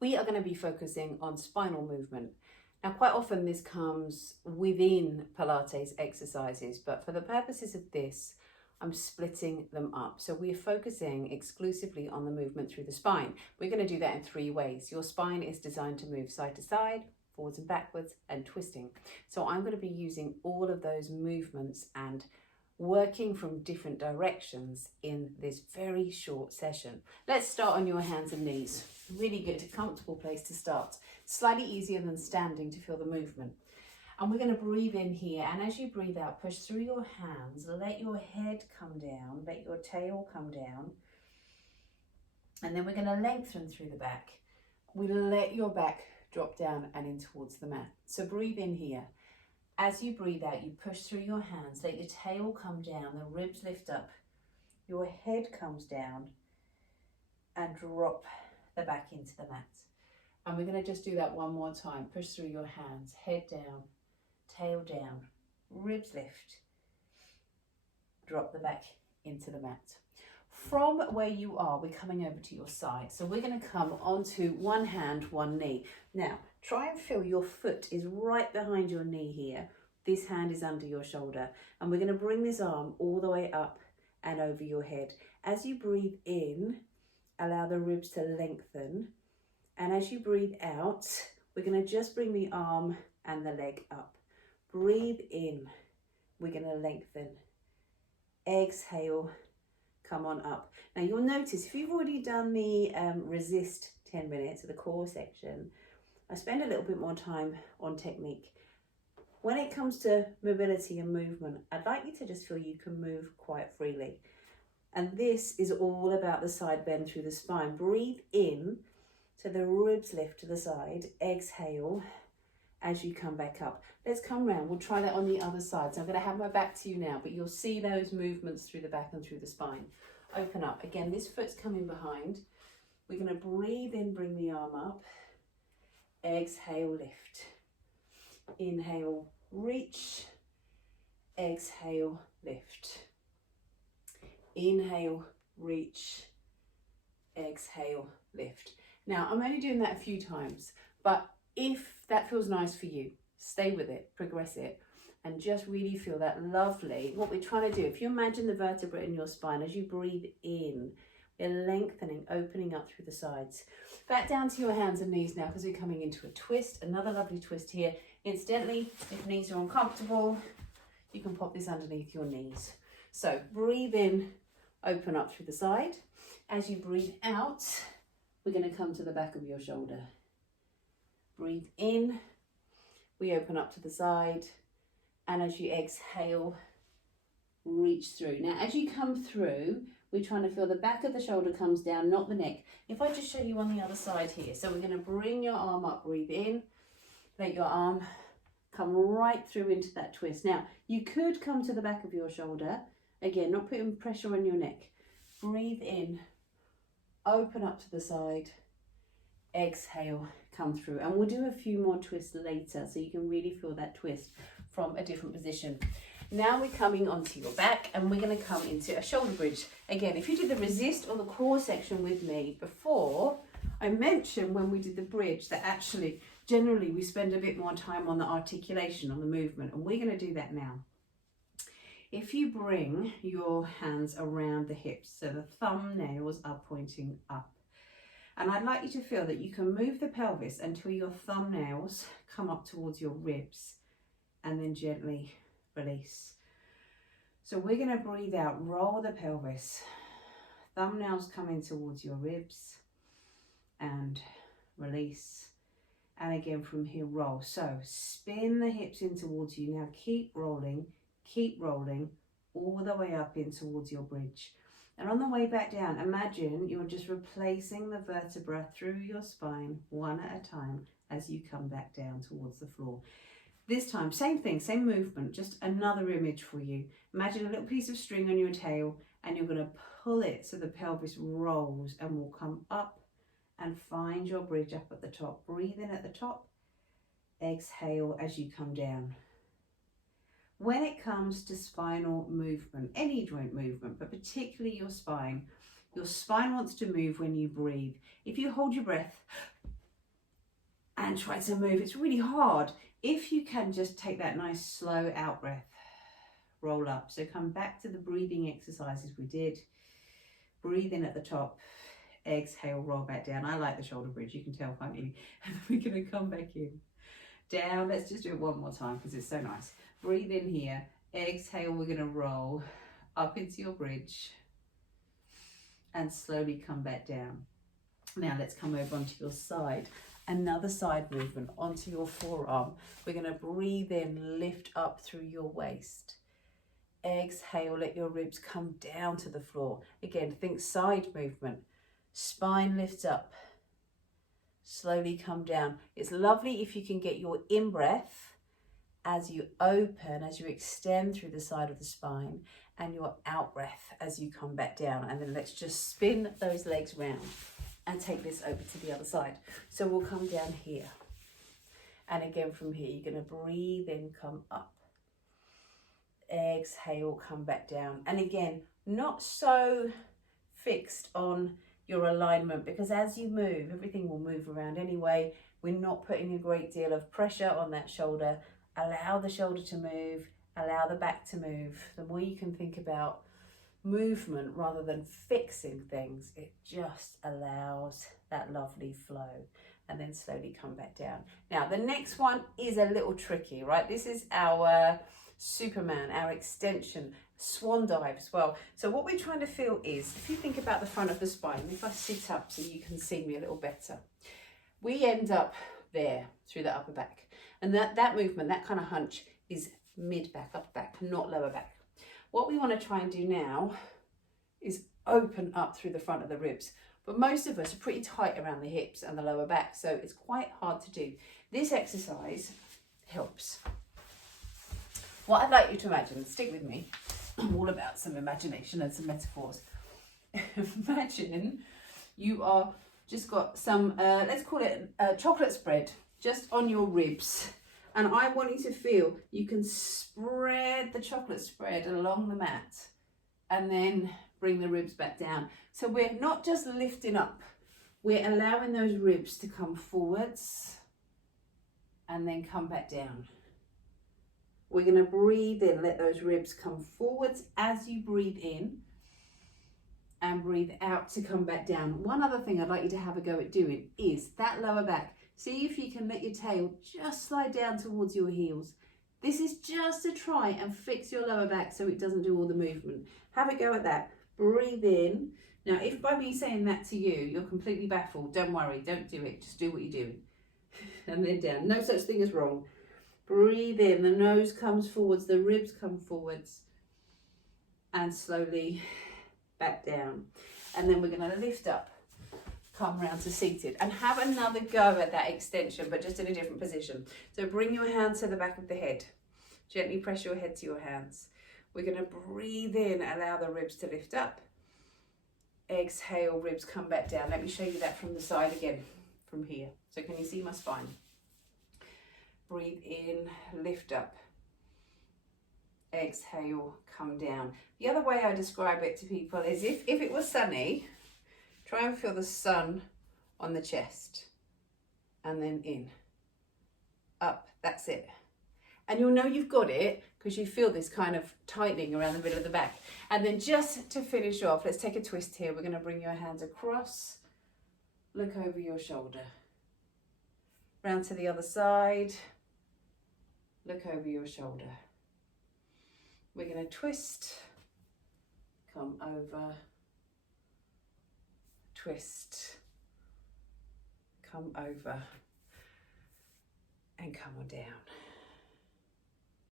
We are going to be focusing on spinal movement. Now, quite often this comes within Pilates exercises, but for the purposes of this, I'm splitting them up. So we're focusing exclusively on the movement through the spine. We're going to do that in 3 ways. Your spine is designed to move side to side, forwards and backwards, and twisting. So I'm going to be using all of those movements and working from different directions in this very short session. Let's start on your hands and knees. Really good, a comfortable place to start. Slightly easier than standing to feel the movement. And we're going to breathe in here, and as you breathe out, push through your hands, let your head come down, let your tail come down, and then we're going to lengthen through the back. We let your back drop down and in towards the mat. So breathe in here. As you breathe out, you push through your hands, let your tail come down, the ribs lift up, your head comes down, and drop the back into the mat. And we're going to just do that one more time. Push through your hands, head down, tail down, ribs lift, drop the back into the mat. From where you are, we're coming over to your side. So we're going to come onto one hand, one knee. Now, try and feel your foot is right behind your knee here. This hand is under your shoulder. And we're going to bring this arm all the way up and over your head. As you breathe in, allow the ribs to lengthen. And as you breathe out, we're going to just bring the arm and the leg up. Breathe in, we're going to lengthen. Exhale, come on up. Now you'll notice if you've already done the resist 10 minutes of the core section, I spend a little bit more time on technique. When it comes to mobility and movement, I'd like you to just feel you can move quite freely. And this is all about the side bend through the spine. Breathe in, so the ribs lift to the side. Exhale as you come back up. Let's come round. We'll try that on the other side. So I'm going to have my back to you now, but you'll see those movements through the back and through the spine. Open up. Again, this foot's coming behind. We're going to breathe in, bring the arm up. Exhale, lift. Inhale, reach. Exhale, lift. Inhale, reach. Exhale, lift. Now, I'm only doing that a few times, but if that feels nice for you, stay with it, progress it, and just really feel that lovely, what we're trying to do, if you imagine the vertebrae in your spine, as you breathe in, we're lengthening, opening up through the sides. Back down to your hands and knees now, because we're coming into a twist, another lovely twist here. Incidentally, if knees are uncomfortable, you can pop this underneath your knees. So breathe in, open up through the side. As you breathe out, we're going to come to the back of your shoulder. Breathe in, we open up to the side, and as you exhale, reach through. Now, as you come through, we're trying to feel the back of the shoulder comes down, not the neck. If I just show you on the other side here, so we're going to bring your arm up, breathe in, let your arm come right through into that twist. Now, you could come to the back of your shoulder, again, not putting pressure on your neck. Breathe in, open up to the side, exhale, come through. And we'll do a few more twists later so you can really feel that twist from a different position. Now we're coming onto your back and we're going to come into a shoulder bridge. Again, if you did the resist or the core section with me before, I mentioned when we did the bridge that actually generally we spend a bit more time on the articulation, on the movement, and we're going to do that now. If you bring your hands around the hips, so the thumbnails are pointing up, and I'd like you to feel that you can move the pelvis until your thumbnails come up towards your ribs and then gently release. So we're going to breathe out, roll the pelvis, thumbnails come in towards your ribs and release. And again from here, roll. So spin the hips in towards you. Now keep rolling all the way up in towards your bridge. And on the way back down, imagine you're just replacing the vertebra through your spine one at a time as you come back down towards the floor. This time, same thing, same movement, just another image for you. Imagine a little piece of string on your tail and you're going to pull it so the pelvis rolls and will come up and find your bridge up at the top. Breathe in at the top, exhale as you come down. When it comes to spinal movement, any joint movement, but particularly your spine wants to move when you breathe. If you hold your breath and try to move. It's really hard. If you can just take that nice slow out breath, roll up. So come back to the breathing exercises we did. Breathe in at the top, exhale, roll back down. I like the shoulder bridge, you can tell, can't you? And we're going to come back in, down. Let's just do it one more time because it's so nice. Breathe in here, exhale, we're going to roll up into your bridge and slowly come back down. Now let's come over onto your side. Another side movement onto your forearm. We're going to breathe in, lift up through your waist. Exhale, let your ribs come down to the floor. Again, think side movement. Spine lifts up. Slowly come down. It's lovely if you can get your in-breath as you open, as you extend through the side of the spine, and your out-breath as you come back down. And then let's just spin those legs round and take this over to the other side. So we'll come down here. And again from here, you're going to breathe in, come up. Exhale, come back down. And again, not so fixed on your alignment, because as you move, everything will move around anyway. We're not putting a great deal of pressure on that shoulder. Allow the shoulder to move, allow the back to move. The more you can think about movement rather than fixing things, it just allows that lovely flow. And then slowly come back down. Now the next one is a little tricky, right? This is our Superman, our extension, swan dive as well. So what we're trying to feel is, if you think about the front of the spine, if I sit up so you can see me a little better, we end up there through the upper back. And that movement, that kind of hunch, is mid back, upper back, not lower back. What we want to try and do now is open up through the front of the ribs. But most of us are pretty tight around the hips and the lower back, so it's quite hard to do. This exercise helps. What I'd like you to imagine, stick with me, I'm all about some imagination and some metaphors. Imagine you are just got some, let's call it a chocolate spread, just on your ribs. And I want you to feel you can spread the chocolate spread along the mat and then bring the ribs back down. So we're not just lifting up, we're allowing those ribs to come forwards and then come back down. We're going to breathe in, let those ribs come forwards as you breathe in, and breathe out to come back down. One other thing I'd like you to have a go at doing is that lower back. See if you can let your tail just slide down towards your heels. This is just to try and fix your lower back so it doesn't do all the movement. Have a go at that. Breathe in. Now, if by me saying that to you, you're completely baffled, don't worry, don't do it. Just do what you're doing. And then down. No such thing as wrong. Breathe in, the nose comes forwards, the ribs come forwards, and slowly back down. And then we're going to lift up, come round to seated, and have another go at that extension, but just in a different position. So bring your hands to the back of the head. Gently press your head to your hands. We're going to breathe in, allow the ribs to lift up. Exhale, ribs come back down. Let me show you that from the side again, from here. So can you see my spine? Breathe in, lift up. Exhale, come down. The other way I describe it to people is if it was sunny, try and feel the sun on the chest. And then in, up, that's it. And you'll know you've got it because you feel this kind of tightening around the middle of the back. And then just to finish off, let's take a twist here. We're going to bring your hands across, look over your shoulder. Round to the other side. Look over your shoulder. We're going to twist, come over, twist, come over, and come on down.